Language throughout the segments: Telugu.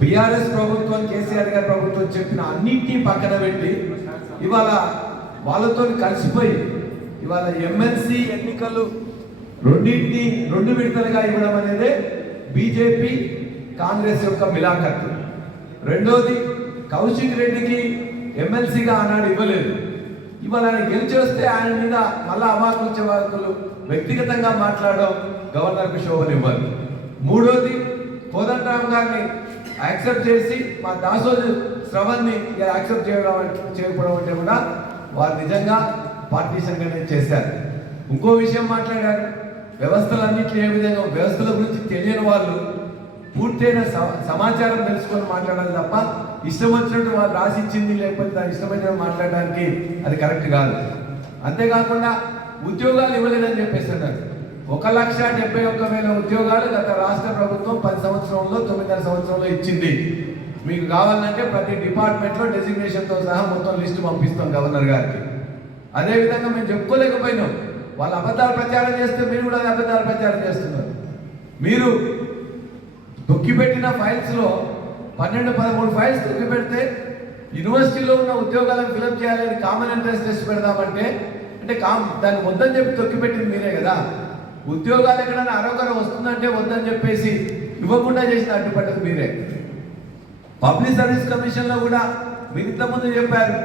బీఆర్ఎస్ ప్రభుత్వం కేసీఆర్ గారి ప్రభుత్వం చెప్పిన అన్నింటినీ పక్కన పెట్టి ఇవాళ వాళ్ళతో కలిసిపోయి ఇవాళ ఎమ్మెల్సీ ఎన్నికలు రెండింటిని 2 విడతలుగా ఇవ్వడం అనేది బీజేపీ కాంగ్రెస్ యొక్క మిలాఖత్. రెండోది, కౌశిక్ రెడ్డికి ఎమ్మెల్సీగా ఆనాడు ఇవ్వలేదు. ఇవాళ ఆయన గెలిచి వస్తే ఆయన మీద మళ్ళా అవాకులు చవాకులు వ్యక్తిగతంగా మాట్లాడడం గవర్నర్కు శోభనివ్వదు. మూడోది, కోదండరామ్ గారిని యాక్సెప్ట్ చేసి మా దాసోజు శ్రవణ్ని యాక్సెప్ట్ చేయకపోవడం అంటే కూడా వారు నిజంగా పార్టీషన్గానే చేశారు. ఇంకో విషయం మాట్లాడారు, వ్యవస్థలన్నింటినీ ఏ విధంగా వ్యవస్థల గురించి తెలియని వాళ్ళు పూర్తయిన సమాచారం తెలుసుకొని మాట్లాడాలి తప్ప ఇష్టం వచ్చినట్టు వాళ్ళు రాసిచ్చింది లేకపోతే దాని ఇష్టమైన మాట్లాడడానికి అది కరెక్ట్ కాదు. అంతేకాకుండా ఉద్యోగాలు ఇవ్వలేదని చెప్పేస్తున్నారు. 1,71,000 ఉద్యోగాలు గత రాష్ట్ర ప్రభుత్వం 10 సంవత్సరంలో 9.5 సంవత్సరంలో ఇచ్చింది. మీకు కావాలంటే ప్రతి డిపార్ట్మెంట్లో డెసిగ్నేషన్తో సహా మొత్తం లిస్టు పంపిస్తాం గవర్నర్ గారికి. అదేవిధంగా మేము చెప్పుకోలేకపోయినాం. వాళ్ళు అబద్ధాలు ప్రచారం చేస్తే మీరు కూడా అబద్ధాలు ప్రచారం చేస్తున్నారు. మీరు తొక్కిపెట్టిన ఫైల్స్లో 12-13 ఫైల్స్ తొక్కిపెడితే యూనివర్సిటీలో ఉన్న ఉద్యోగాలను ఫిలప్ చేయాలని కామన్ ఎంట్రన్స్ టెస్ట్ పెడదామంటే అంటే దాన్ని వద్దని చెప్పి తొక్కిపెట్టింది మీరే కదా. ఉద్యోగాలు ఎక్కడైనా అరొకరు వస్తుందంటే వద్దని చెప్పేసి ఇవ్వకుండా చేసిన అడ్డుపడ్డది మీరే. పబ్లిక్ సర్వీస్ కమిషన్లో కూడా మీరు ఇంతకుముందు చెప్పారు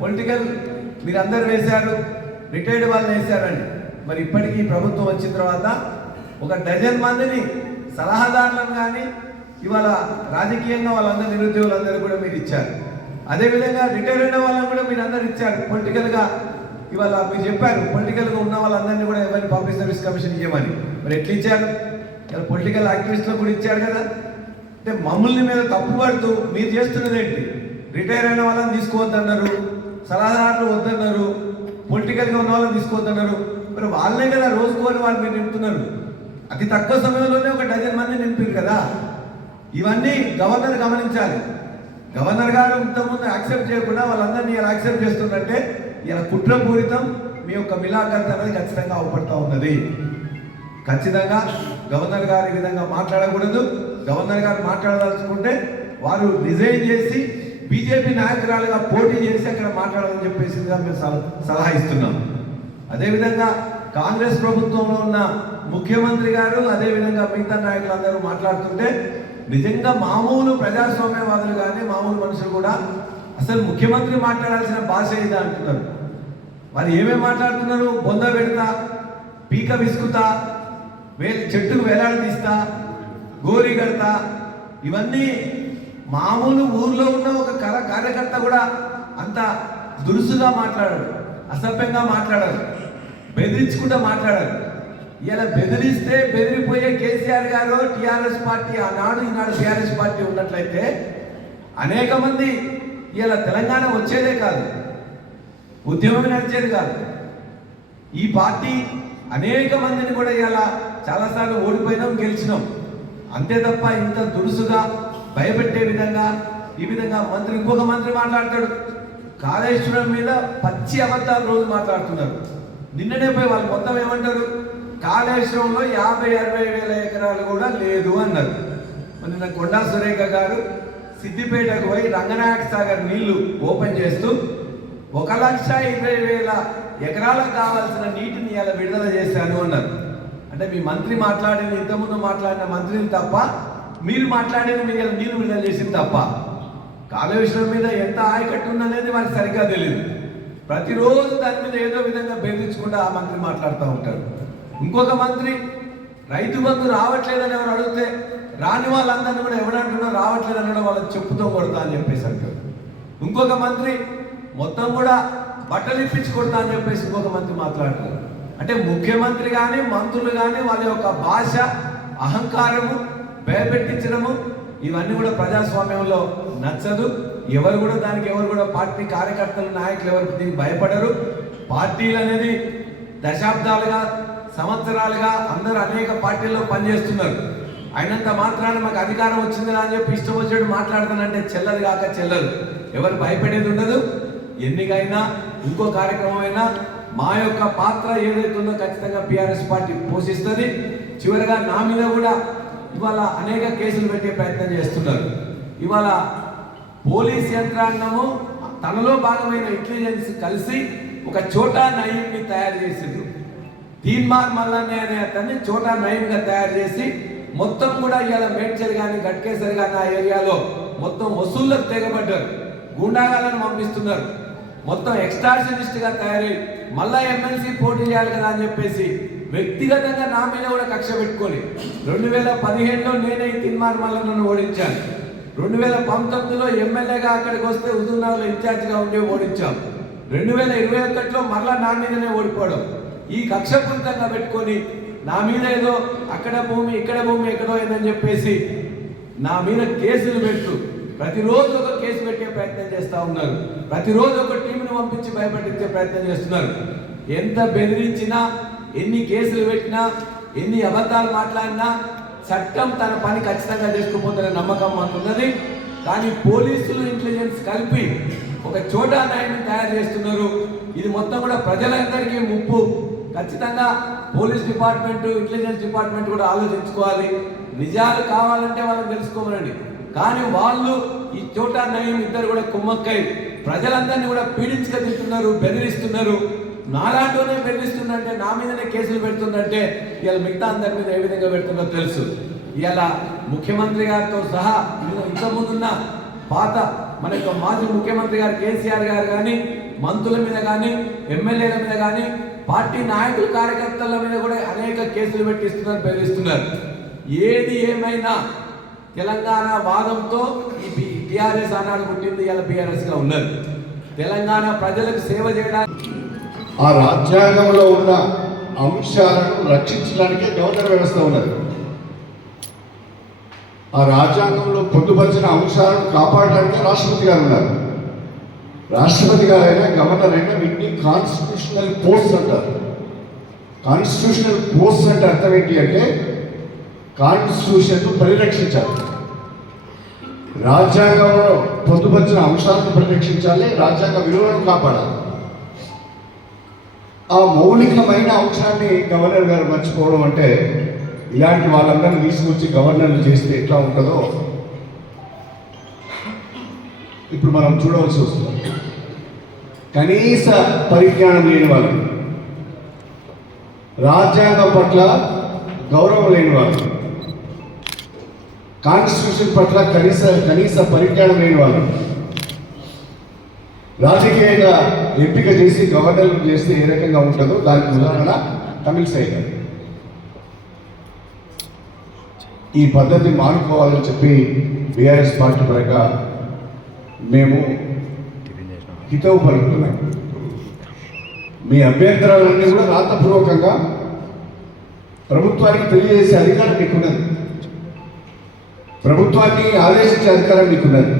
పొలిటికల్ మీరందరూ వేశారు, రిటైర్డ్ వాళ్ళని వేశారండి. మరి ఇప్పటికీ ప్రభుత్వం వచ్చిన తర్వాత 1 డజన్ మందిని సలహాదారులను కానీ ఇవాళ రాజకీయంగా వాళ్ళందరూ నిరుద్యోగులందరూ కూడా మీరు ఇచ్చారు. అదేవిధంగా రిటైర్ అయిన వాళ్ళని కూడా మీరు అందరు ఇచ్చారు. పొలిటికల్గా ఇవాళ మీరు చెప్పారు పొలిటికల్గా ఉన్న వాళ్ళందరినీ కూడా ఎవరిని పబ్లిక్ సర్వీస్ కమిషన్ ఇవ్వమని. మరి ఎట్లా ఇచ్చారు? ఇలా పొలిటికల్ యాక్టివిస్టులకు కూడా ఇచ్చారు కదా. అంటే మమ్మల్ని మీద తప్పుపడుతూ మీరు చేస్తున్నది ఏంటి? రిటైర్ అయిన వాళ్ళని తీసుకోవద్దన్నారు, సలహాదారులు వద్దన్నారు, పొలిటికల్గా ఉన్న వాళ్ళని తీసుకోవద్దన్నారు. మరి వాళ్ళే కదా రోజుకోని వాళ్ళు మీరు నింపుతున్నారు. అతి తక్కువ సమయంలోనే 1 డజన్ మంది నింపారు కదా. ఇవన్నీ గవర్నర్ గమనించాలి. గవర్నర్ గారు ఇంతకుముందు యాక్సెప్ట్ చేయకుండా వాళ్ళందరినీ ఇలా యాక్సెప్ట్ చేస్తుందంటే ఇలా కుట్రపూరితం మీ యొక్క మిలాఖత్ అనేది ఖచ్చితంగా అవపడుతూ ఉన్నది. ఖచ్చితంగా గవర్నర్ గారు ఈ విధంగా మాట్లాడకూడదు. గవర్నర్ గారు మాట్లాడదలుచుకుంటే వారు రిజైన్ చేసి బీజేపీ నాయకురాలుగా పోటీ చేసి అక్కడ మాట్లాడాలని చెప్పేసి మేము సలహా ఇస్తున్నాం. అదేవిధంగా కాంగ్రెస్ ప్రభుత్వంలో ఉన్న ముఖ్యమంత్రి గారు అదేవిధంగా మిగతా నాయకులందరూ మాట్లాడుతుంటే నిజంగా మామూలు ప్రజాస్వామ్యవాదులు కానీ మామూలు మనుషులు కూడా అసలు ముఖ్యమంత్రి మాట్లాడాల్సిన భాష ఇదా అంటున్నారు. మరి ఏమేమి మాట్లాడుతున్నారు? బొంద పెడతా, పీక విసుకుతా, చెట్టుకు వేలాడదీస్తా, గోరి కడతా, ఇవన్నీ మామూలు ఊర్లో ఉన్న ఒక కార్యకర్త కూడా అంత దురుసుగా మాట్లాడాడు, అసభ్యంగా మాట్లాడారు, బెదిరించుకుంటూ మాట్లాడారు. ఇలా బెదిరిస్తే బెదిరిపోయే కేసీఆర్ గారు టీఆర్ఎస్ పార్టీ ఆనాడు ఈనాడు టీఆర్ఎస్ పార్టీ ఉన్నట్లయితే అనేక మంది ఇలా తెలంగాణ వచ్చేదే కాదు, ఉద్యమం నడిచేది కాదు. ఈ పార్టీ అనేక మందిని కూడా ఇలా చాలాసార్లు ఓడిపోయినాం, గెలిచినాం. అంతే తప్ప ఇంత దురుసుగా భయపెట్టే విధంగా ఈ విధంగా ఇంకొక మంత్రి మాట్లాడతాడు. కాళేశ్వరం మీద పచ్చి అబద్ధాలు రోజు మాట్లాడుతున్నారు. నిన్ననే పోయి వాళ్ళు మొత్తం ఏమంటారు? కాళేశ్వరంలో 50-60 వేల ఎకరాలు కూడా లేదు అన్నారు. నిన్న కొండా సురేఖ గారు సిద్దిపేటకు పోయి రంగనాయక సాగర్ నీళ్లు ఓపెన్ చేస్తూ 1,20,000 ఎకరాలకు కావాల్సిన నీటిని ఇలా విడుదల చేశాను అన్నారు. అంటే మీ మంత్రి మాట్లాడిన ఇంతకుముందు మాట్లాడిన మంత్రిని తప్ప మీరు మాట్లాడేది మీరు ఇలా నీళ్లు విడుదల చేసింది తప్ప కాళేశ్వరం మీద ఎంత ఆయకట్టు ఉందనేది వారికి సరిగ్గా తెలియదు. ప్రతిరోజు దాని మీద ఏదో విధంగా బెదిరించుకుంటూ ఆ మంత్రి మాట్లాడుతూ ఉంటారు. ఇంకొక మంత్రి రైతు బంధు రావట్లేదని ఎవరు అడిగితే రాని వాళ్ళందరినీ కూడా ఎవరంటున్నా రావట్లేదని కూడా వాళ్ళకి చెప్పుతో కొడతా అని చెప్పేసి అంటారు. ఇంకొక మంత్రి మొత్తం కూడా బట్టలు ఇప్పించి కొడతా అని చెప్పేసి ఇంకొక మంత్రి మాట్లాడతారు. అంటే ముఖ్యమంత్రి కానీ మంత్రులు కానీ వాళ్ళ యొక్క భాష, అహంకారము, భయపెట్టించడము ఇవన్నీ కూడా ప్రజాస్వామ్యంలో నచ్చదు. ఎవరు కూడా పార్టీ కార్యకర్తలు నాయకులు ఎవరికి దీనికి భయపడరు. పార్టీలు అనేది దశాబ్దాలుగా సంవత్సరాలుగా అందరూ అనేక పార్టీల్లో పనిచేస్తున్నారు. అయినంత మాత్రాన మాకు అధికారం వచ్చిందా అని చెప్పి ఇష్టం వచ్చేట్టు మాట్లాడతానంటే చెల్లదు కాక చెల్లదు. ఎవరు భయపడేది ఉండదు. ఎన్నికైనా ఇంకో కార్యక్రమం అయినా మా యొక్క పాత్ర ఏదైతుందో ఖచ్చితంగా బీఆర్ఎస్ పార్టీ పోషిస్తుంది. చివరిగా నా మీద కూడా ఇవాళ అనేక కేసులు పెట్టే ప్రయత్నం చేస్తున్నారు. ఇవాళ పోలీస్ యంత్రాంగము తనలో భాగమైన ఇంటెలిజెన్స్ కలిసి ఒక చోటా నయీంని తయారు చేసిండ్రు. తీన్మార్ మల్లన్న అనే అతన్ని చోటా నయీంగా తయారు చేసి మొత్తం కూడా ఇవాళ మేడ్చల్ కానీ గట్కేసరి కానీ ఆ ఏరియాలో మొత్తం వసూళ్ళకు తెగబడ్డారు. గుండాగాలను పంపిస్తున్నారు. మొత్తం ఎక్స్టార్షనిస్ట్ గా తయారై మళ్ళా ఎమ్మెల్సీ పోటీ చేయాలి కదా అని చెప్పేసి వ్యక్తిగతంగా నా మీద కూడా కక్ష పెట్టుకొని 2015లో నేనే తీన్మార్ మల్లన్నను ఓడించాను. 2019లో ఎమ్మెల్యేగా అక్కడికి వస్తే హుజూర్నగర్లో ఇన్ఛార్జిగా ఉండి ఓడించాం. 2021లో మరలా నా మీదనే ఓడిపోవడం. ఈ కక్షపూరితంగా పెట్టుకొని నా మీద ఏదో అక్కడ భూమి ఇక్కడ భూమి ఎక్కడో ఏదని చెప్పేసి నా మీద కేసులు పెట్టు ప్రతిరోజు ఒక కేసు పెట్టే ప్రయత్నం చేస్తూ ఉన్నారు. ప్రతిరోజు ఒక టీంను పంపించి భయపెట్టించే ప్రయత్నం చేస్తున్నారు. ఎంత బెదిరించినా, ఎన్ని కేసులు పెట్టినా, ఎన్ని అబద్ధాలు మాట్లాడినా చట్టం తన పని ఖచ్చితంగా చేసుకుపోతున్న నమ్మకం మాకున్నది. కానీ పోలీసులు ఇంటెలిజెన్స్ కలిపి ఒక చోటా న్యాయాన్ని తయారు చేస్తున్నారు. ఇది మొత్తం కూడా ప్రజలందరికీ ముప్పు. ఖచ్చితంగా పోలీస్ డిపార్ట్మెంట్, ఇంటెలిజెన్స్ డిపార్ట్మెంట్ కూడా ఆలోచించుకోవాలి. నిజాలు కావాలంటే వాళ్ళని తెలుసుకోమనండి. కానీ వాళ్ళు ఈ చోటా నయీం ఇద్దరు కూడా కుమ్మక్కై ప్రజలందరినీ కూడా పీడించుగా తింటున్నారు, బెదిరిస్తున్నారు. నాలాంటినే బెదిరిస్తుందంటే, నా మీదనే కేసులు పెడుతుందంటే ఇవాళ మిగతా అందరి మీద ఏ విధంగా పెడుతుందో తెలుసు. ఇవాళ ముఖ్యమంత్రి గారితో సహా ఇంతకుముందున్న పాత మన యొక్క మాజీ ముఖ్యమంత్రి గారు కేసీఆర్ గారు కానీ, మంత్రుల మీద కానీ, ఎమ్మెల్యేల మీద కానీ, పార్టీ నాయకులు కార్యకర్తల మీద కూడా అనేక కేసులు పెట్టిస్తున్నారు, బెదిరిస్తున్నారు. ఏది ఏమైనా తెలంగాణ వాదంతో ఈ టీఆర్ఎస్ ఆనాడు పుట్టింది, ఇలా బీఆర్ఎస్ గా ఉన్నది. తెలంగాణ ప్రజలకు సేవ చేయడానికి ఆ రాజ్యాంగంలో ఉన్న అంశాలను రక్షించడానికే గవర్నర్ వ్యవస్థ ఉన్నది. ఆ రాజ్యాంగంలో పొందుపరిచిన అంశాలను కాపాడడానికి రాష్ట్రపతి గారు ఉన్నారు. రాష్ట్రపతి గారైనా గవర్నర్ అయినా వీటిని కాన్స్టిట్యూషనల్ పోస్ట్ అంటారు. కాన్స్టిట్యూషనల్ పోస్ట్ అంటే అర్థం ఏంటి అంటే కాన్స్టిట్యూషన్ పరిరక్షించాలి, రాజ్యాంగంలో పొందుపరిచిన అంశాలను పరిరక్షించాలి, రాజ్యాంగ విలువలను కాపాడాలి. ఆ మౌలికమైన అంశాన్ని గవర్నర్ గారు మర్చిపోవడం అంటే ఇలాంటి వాళ్ళందరినీ తీసుకొచ్చి గవర్నర్లు చేస్తే ఎట్లా ఉంటుందో ఇప్పుడు మనం చూడవలసి వస్తుంది. కనీస పరిజ్ఞానం లేని వాళ్ళు, రాజ్యాంగం పట్ల గౌరవం లేని వాళ్ళు, కాన్స్టిట్యూషన్ పట్ల కనీస పరిజ్ఞానం లేని వాళ్ళు రాజకీయంగా ఎంపిక చేసి గవర్నర్లు చేస్తే ఏ రకంగా ఉంటుందో దానికి ఉదాహరణ తమిళసై గారు. ఈ పద్ధతి మానుకోవాలని చెప్పి బీఆర్ఎస్ పార్టీ పరంగా మేము హితవు పలుకుతున్నాం. మీ అభ్యంతరాలన్నీ కూడా రాతపూర్వకంగా ప్రభుత్వానికి తెలియజేసే అధికారం మీకున్నది, ప్రభుత్వాన్ని ఆదేశించే అధికారం మీకున్నది,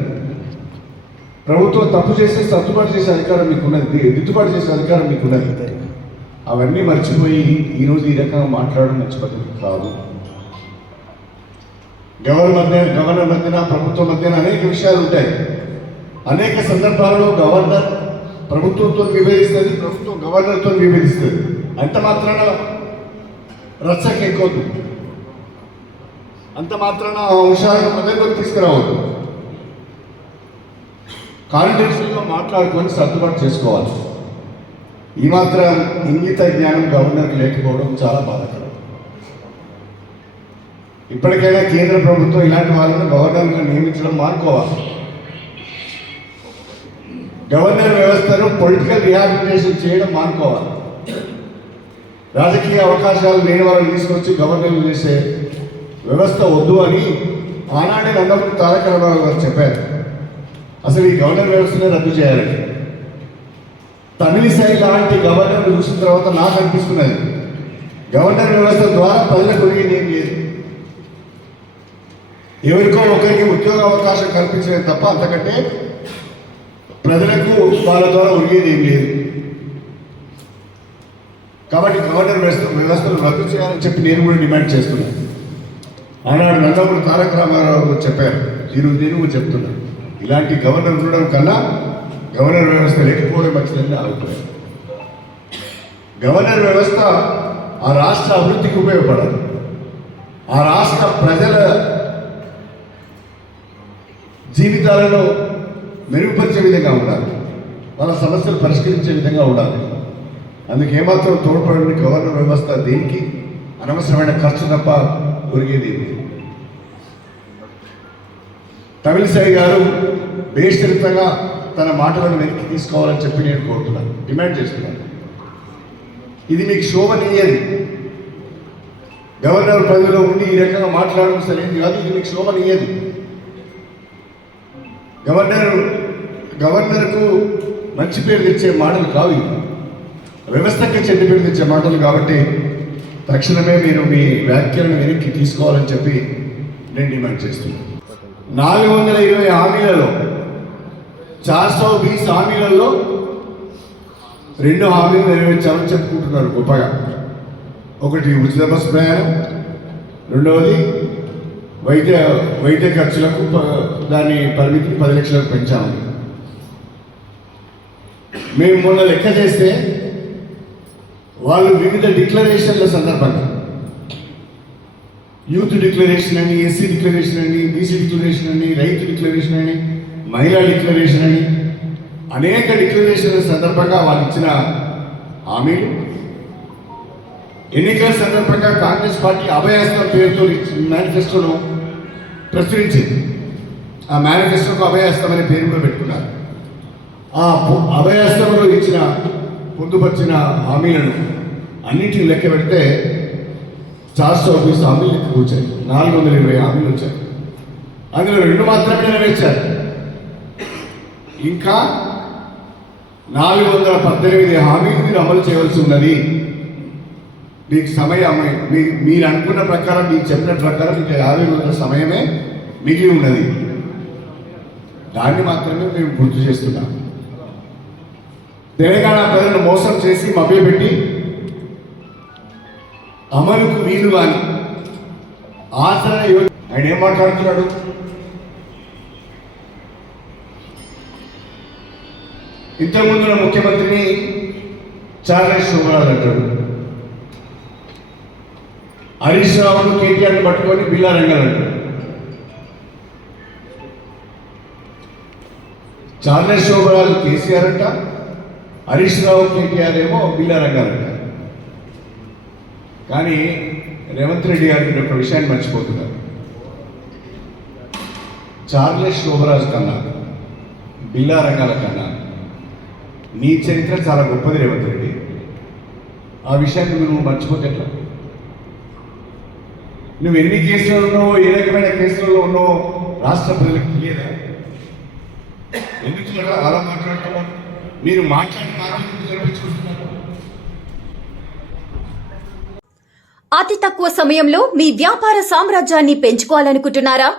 ప్రభుత్వం తప్పు చేసి సర్దుబాటు చేసే అధికారం మీకున్నది, దిద్దుబాటు చేసే అధికారం మీకున్నది. అవన్నీ మర్చిపోయి ఈరోజు ఈ రకంగా మాట్లాడడం మంచి పద్ధతి కాదు. గవర్నర్ మధ్యన ప్రభుత్వం మధ్యన అనేక విషయాలు ఉంటాయి. అనేక సందర్భాలలో గవర్నర్ ప్రభుత్వంతో విభేదిస్తుంది, ప్రభుత్వం గవర్నర్తో విభేదిస్తుంది. అంత మాత్రాన రచ్చకెక్కవద్దు, అంత మాత్రాన ఆ అంశాలను ప్రజల్లోకి తీసుకురావద్దు. కాన్ఫిడెన్షియల్గా మాట్లాడుకొని సర్దుబాటు చేసుకోవాలి. ఈ మాత్రం ఇంగిత జ్ఞానం గవర్నర్కి లేకపోవడం చాలా బాధాకరం. ఇప్పటికైనా కేంద్ర ప్రభుత్వం ఇలాంటి వాళ్ళను గవర్నర్గా నియమించడం మానుకోవాలి. గవర్నర్ వ్యవస్థను పొలిటికల్ రిహాబిలిటేషన్ చేయడం మానుకోవాలి. రాజకీయ అవకాశాలు లేని వాళ్ళని తీసుకొచ్చి గవర్నర్లు చేసే వ్యవస్థ వద్దు అని ఆనాడే నందమూరి తారక రామారావు గారు చెప్పారు. అసలు ఈ గవర్నర్ వ్యవస్థనే రద్దు చేయాలని. తమిళిసై లాంటి గవర్నర్ చూసిన తర్వాత నాకు అనిపిస్తున్నది, గవర్నర్ వ్యవస్థ ద్వారా ప్రజలకు ఒరిగేది ఏం లేదు. ఎవరికో ఒకరికి ఉద్యోగ అవకాశం కల్పించలేదు తప్ప అంతకంటే ప్రజలకు వాళ్ళ ద్వారా ఒరిగేది ఏం లేదు. కాబట్టి గవర్నర్ వ్యవస్థను రద్దు చేయాలని చెప్పి నేను కూడా డిమాండ్ చేస్తున్నాను. ఆనాడు నందమూరి తారక రామారావు చెప్పారు, ఈరోజు నేను చెప్తున్నాను. ఇలాంటి గవర్నర్ ఉండడం కన్నా గవర్నర్ వ్యవస్థ లేకపోవడం మంచిదని అభిప్రాయం. గవర్నర్ వ్యవస్థ ఆ రాష్ట్ర అభివృద్ధికి ఉపయోగపడాలి, ఆ రాష్ట్ర ప్రజల జీవితాలలో మెరుగుపరిచే విధంగా ఉండాలి, వాళ్ళ సమస్యలు పరిష్కరించే విధంగా ఉండాలి. అందుకు ఏమాత్రం తోడ్పడిన గవర్నర్ వ్యవస్థ దేనికి అనవసరమైన ఖర్చు తప్ప ఒరిగేది ఏమి. తమిళిసై గారు బేషరతుగా తన మాటలను వెనక్కి తీసుకోవాలని చెప్పి నేను కోరుతున్నాను, డిమాండ్ చేస్తున్నాను. ఇది మీకు శోభనీయది. గవర్నర్ పదవిలో ఉండి ఈ రకంగా మాట్లాడడం సరైనది కాదు. ఇది మీకు శోభనీయది. గవర్నర్కు మంచి పేరు తెచ్చే మాటలు కావు ఇవి, వ్యవస్థకి చెడ్డ పేరు తెచ్చే మాటలు. కాబట్టి తక్షణమే మీరు మీ వ్యాఖ్యలను వెనక్కి తీసుకోవాలని చెప్పి నేను డిమాండ్ చేస్తున్నాను. 420 హామీలలో 420 హామీలలో 2 హామీలు నెరవేర్చాలని చెప్పుకుంటున్నారు గొప్పగా. ఒకటి ఉచిత బస్సు ప్రయాణం, రెండవది వైద్య ఖర్చులకు దాని పరిమితిని 10 లక్షలకు పెంచామని. మేము మొన్న లెక్క చేస్తే వాళ్ళు వివిధ డిక్లరేషన్ల సందర్భంగా యూత్ డిక్లరేషన్ అని, ఎస్సీ డిక్లరేషన్ అని, బీసీ డిక్లరేషన్ అని, రైతు డిక్లరేషన్ అని, మహిళా డిక్లరేషన్ అని అనేక డిక్లరేషన్ల సందర్భంగా వాళ్ళు ఇచ్చిన హామీలు, ఎన్నికల సందర్భంగా కాంగ్రెస్ పార్టీ అభయహస్తం పేరుతో మేనిఫెస్టోను ప్రచురించింది. ఆ మేనిఫెస్టోకు అభయహస్తం అనే పేరు కూడా పెట్టుకున్నారు. ఆ అభయహస్తంలో ఇచ్చిన పొందుపరిచిన హామీలను అన్నింటినీ లెక్క పెడితే 420 హామీలు లెక్కకు వచ్చాయి. 420 హామీలు వచ్చాయి. అందులో 2 మాత్రమే నెరవేర్చారు. ఇంకా 418 హామీలు మీరు అమలు చేయవలసి ఉన్నది. మీకు సమయం మీరు అనుకున్న ప్రకారం, మీకు చెప్పిన ప్రకారం మీకు 50 రోజుల సమయమే మిగిలి ఉన్నది. దాన్ని మాత్రమే మేము గుర్తు చేస్తున్నాం. తెలంగాణ ప్రజలను మోసం చేసి మభ్యపెట్టి అమలుకు వీలు కానీ ఆచరణ ఆయన ఏం మాట్లాడుతున్నాడు? ఇంతకుముందున్న ముఖ్యమంత్రిని చార్లెస్ శోభరాజ్ అంటాడు. హరీష్ రావును కేటీఆర్ని పట్టుకొని బిల్లా రంగల్ అంటాడు. చార్లెస్ శోభరాజు కేసీఆర్ అంట, హరీష్ రావు కేటీఆర్ ఏమో బిల్లా రంగల్ అంట. కానీ రేవంత్ రెడ్డి గారికి ఒక విషయాన్ని మర్చిపోతున్నారు. చార్లెస్ శోభరాజు కన్నా, బిల్లా రంగాల కన్నా నీ చరిత్ర చాలా గొప్పది రేవంత్ రెడ్డి. ఆ విషయాన్ని నువ్వు మర్చిపోతే ఎట్లా? నువ్వు ఎన్ని కేసులలో ఉన్నావో, ఏ రకమైన కేసులలో ఉన్నావో రాష్ట్ర ప్రజలకు తెలియదా? ఎందుకు అలా మాట్లాడుతున్నారు? మీరు అతి తక్కువ సమయంలో మీ వ్యాపార సామ్రాజ్యాన్ని పెంచుకోవాలనుకుంటున్నారా?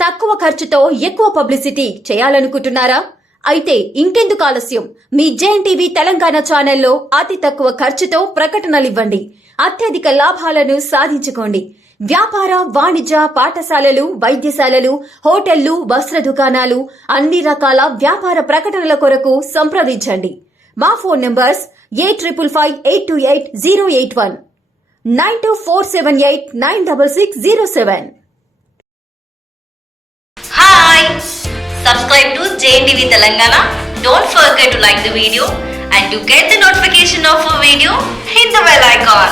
తక్కువ ఖర్చుతో ఎక్కువ పబ్లిసిటీ చేయాలనుకుంటున్నారా? అయితే ఇంకెందుకు ఆలస్యం? మీ జేఎన్టీవీ తెలంగాణ ఛానల్లో అతి తక్కువ ఖర్చుతో ప్రకటనలివ్వండి. అత్యధిక లాభాలను సాధించుకోండి. వ్యాపార, వాణిజ్య, పాఠశాలలు, వైద్యశాలలు, హోటళ్లు, వస్త్ర దుకాణాలు, అన్ని రకాల వ్యాపార ప్రకటనల కొరకు సంప్రదించండి. మా phone numbers 8558288081, 9247896607. Hi! Subscribe to JNTV Telangana. Don't forget to like the video, and to get the notification of a video, hit the bell icon.